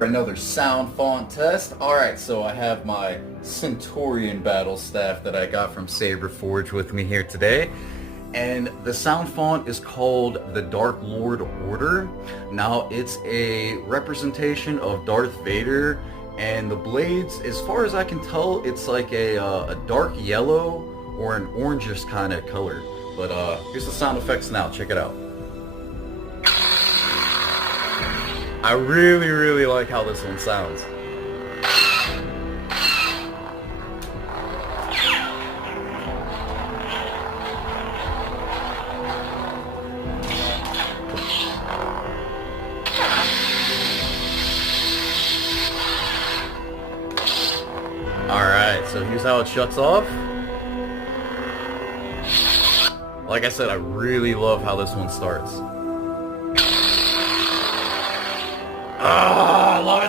Another sound font test. Alright, so I have my Centurion battle staff that I got from Saber Forge with me here today. And the sound font is called the Dark Lord Order. Now it's a representation of Darth Vader, and the blades, as far as I can tell, it's like a dark yellow or an orangish kind of color. But here's the sound effects now, check it out. I really like how this one sounds. Alright, so here's how it shuts off. Like I said, I really love how this one starts. Ah, I love